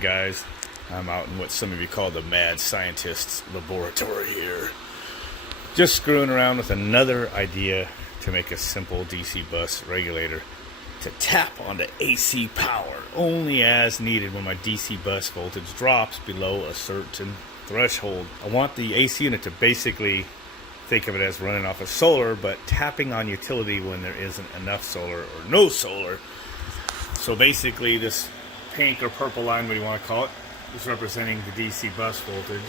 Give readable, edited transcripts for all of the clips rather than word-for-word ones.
guys? I'm out in what some of you call the mad scientist's laboratory here. Just screwing around with another idea to make a simple DC bus regulator to tap onto AC power only as needed when my DC bus voltage drops below a certain threshold. I want the AC unit to basically think of it as running off of solar, but tapping on utility when there isn't enough solar or no solar. So basically this pink or purple line, what do you want to call it, is representing the DC bus voltage.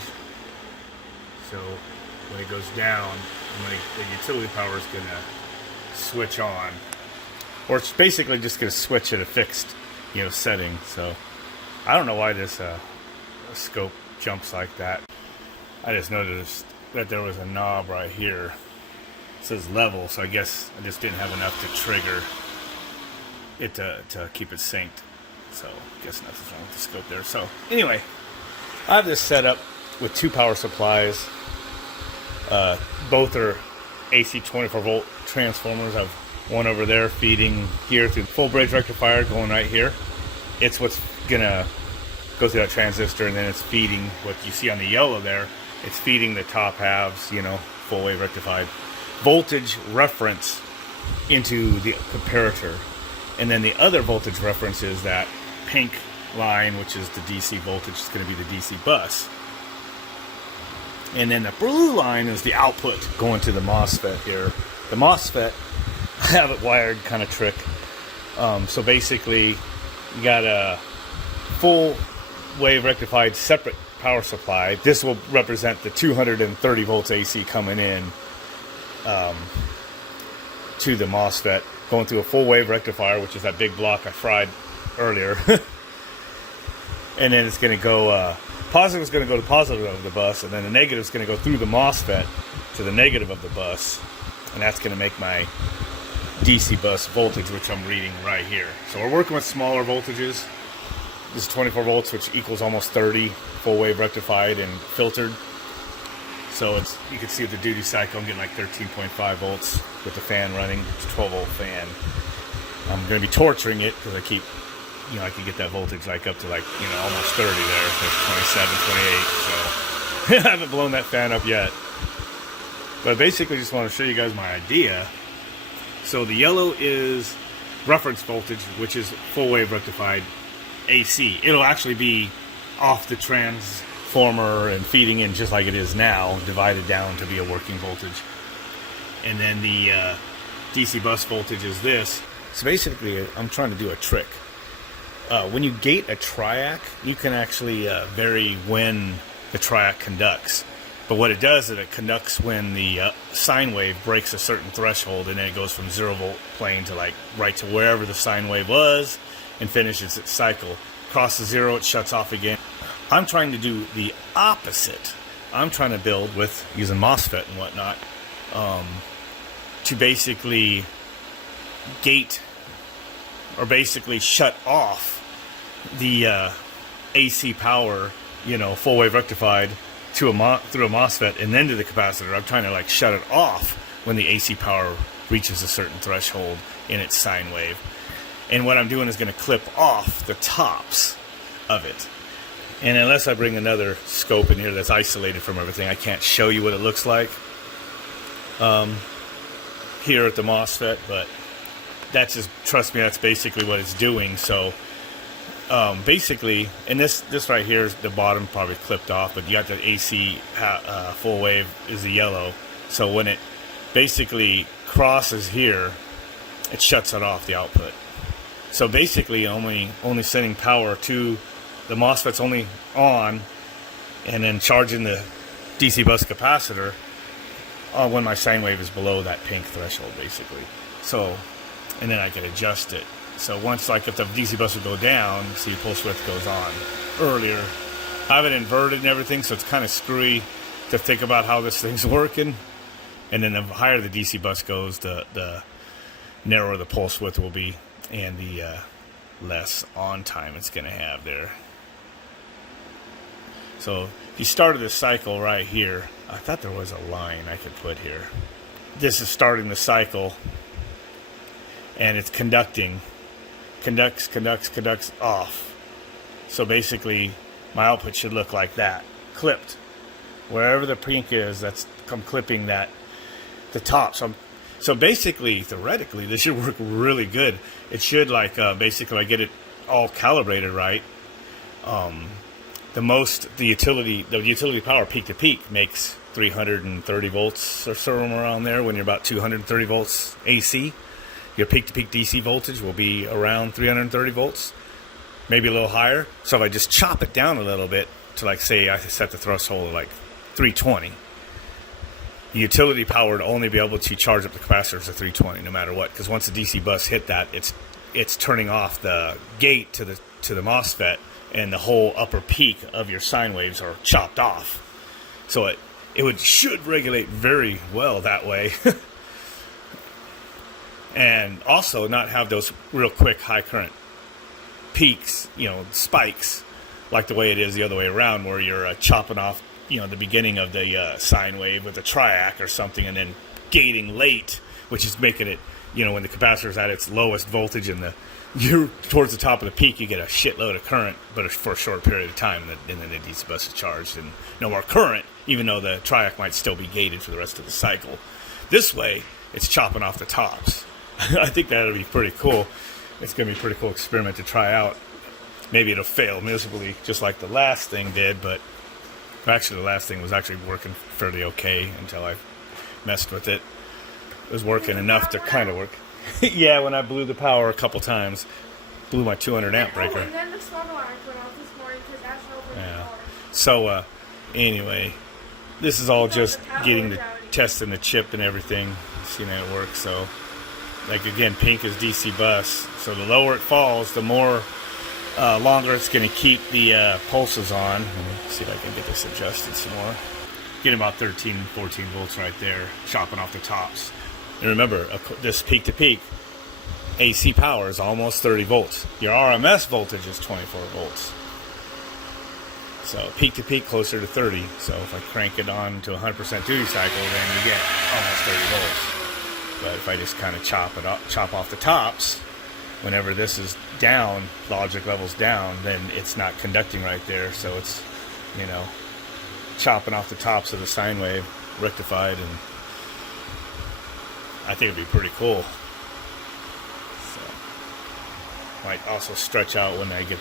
So when it goes down, the utility power is going to switch on. Or it's basically just going to switch at a fixed, setting. So I don't know why this scope jumps like that. I just noticed that there was a knob right here. It says level, so I guess I just didn't have enough to trigger it to keep it synced. So I guess nothing's wrong with the scope there. So anyway, I have this set up with two power supplies. Both are AC 24 volt transformers. I have one over there feeding here through the full bridge rectifier going right here. It's what's gonna go through that transistor, and then it's feeding what you see on the yellow there. It's feeding the top halves, full wave rectified voltage reference into the comparator. And then the other voltage reference is that pink line, which is the DC voltage. It's going to be the DC bus. And then the blue line is the output going to the MOSFET here. The MOSFET, I have it wired kind of trick. So basically, you got a full wave rectified separate power supply. This will represent the 230 volts AC coming in to the MOSFET, going through a full wave rectifier, which is that big block I fried earlier. And then it's going to go, positive is going to go to positive of the bus, and then the negative is going to go through the MOSFET to the negative of the bus. And that's going to make my DC bus voltage, which I'm reading right here. So we're working with smaller voltages. This is 24 volts, which equals almost 30, full wave rectified and filtered. So you can see at the duty cycle, I'm getting like 13.5 volts with the fan running. It's a 12 volt fan. I'm going to be torturing it because I keep, I can get that voltage like up to like, almost 30 there. There's 27, 28. So I haven't blown that fan up yet. But basically just want to show you guys my idea. So the yellow is reference voltage, which is full wave rectified AC. It'll actually be off the transformer and feeding in just like it is now, divided down to be a working voltage. And then the DC bus voltage is this. So basically, I'm trying to do a trick. When you gate a triac, you can actually vary when the triac conducts. But what it does is it conducts when the sine wave breaks a certain threshold, and then it goes from 0 volt plane to like right to wherever the sine wave was and finishes its cycle. Crosses 0, it shuts off again. I'm trying to do the opposite. I'm trying to build with using MOSFET and whatnot to basically gate or basically shut off the AC power, full wave rectified through a MOSFET and then to the capacitor. I'm trying to like shut it off when the AC power reaches a certain threshold in its sine wave. And what I'm doing is going to clip off the tops of it. And unless I bring another scope in here that's isolated from everything, I can't show you what it looks like here at the MOSFET. But that's just, trust me, that's basically what it's doing. So basically, and this right here is the bottom probably clipped off, but you got the AC full wave is the yellow. So when it basically crosses here, it shuts it off, the output. So basically only sending power to the MOSFET's only on, and then charging the DC bus capacitor when my sine wave is below that pink threshold, basically. So, and then I can adjust it. So once, like if the DC bus would go down, see pulse width goes on earlier. I have it inverted and everything, so it's kind of screwy to think about how this thing's working. And then the higher the DC bus goes, the narrower the pulse width will be, and the less on time it's going to have there. So if you started this cycle right here, I thought there was a line I could put here. This is starting the cycle, and it's conducting, conducts off. So basically, my output should look like that, clipped. Wherever the pink is, I'm clipping the top. So basically, theoretically, this should work really good. It should basically, I get it all calibrated right. The utility power peak to peak makes 330 volts or so around there. When you're about 230 volts AC, your peak to peak DC voltage will be around 330 volts, maybe a little higher. So if I just chop it down a little bit to say I set the threshold at 320, the utility power would only be able to charge up the capacitors to 320 no matter what, because once the DC bus hit that, it's turning off the gate to the MOSFET, and the whole upper peak of your sine waves are chopped off. So it should regulate very well that way. And also not have those real quick high current peaks, spikes, like the way it is the other way around, where you're chopping off, the beginning of the sine wave with a triac or something, and then gating late, which is making it, when the capacitor is at its lowest voltage and you're towards the top of the peak, you get a shitload of current, but for a short period of time, and then the DC bus is charged and no more current, even though the triac might still be gated for the rest of the cycle. This way, it's chopping off the tops. I think that'll be pretty cool. It's going to be a pretty cool experiment to try out. Maybe it'll fail miserably, just like the last thing did, but actually the last thing was actually working fairly okay until I messed with it. It was working enough to kind of work. Yeah, when I blew the power a couple times, blew my 200 amp breaker. And then the small alarm went off this morning because Asher opened the door. So, anyway, this is all just testing the chip and everything, seeing how it works. So, again, pink is DC bus. So the lower it falls, the more longer it's going to keep the pulses on. Let me see if I can get this adjusted some more. Getting about 13, 14 volts right there, chopping off the tops. And remember, this peak to peak AC power is almost 30 volts. Your RMS voltage is 24 volts. So peak to peak closer to 30. So if I crank it on to 100% duty cycle, then you get almost 30 volts. But if I just kind of chop off the tops, whenever this is down, logic level's down, then it's not conducting right there. So it's, chopping off the tops of the sine wave, rectified, and I think it'd be pretty cool. So, might also stretch out when I get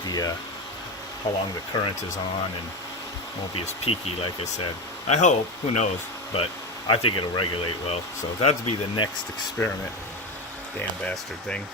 how long the current is on, and won't be as peaky, like I said. I hope, who knows, but I think it'll regulate well. So that'd be the next experiment. Damn bastard thing.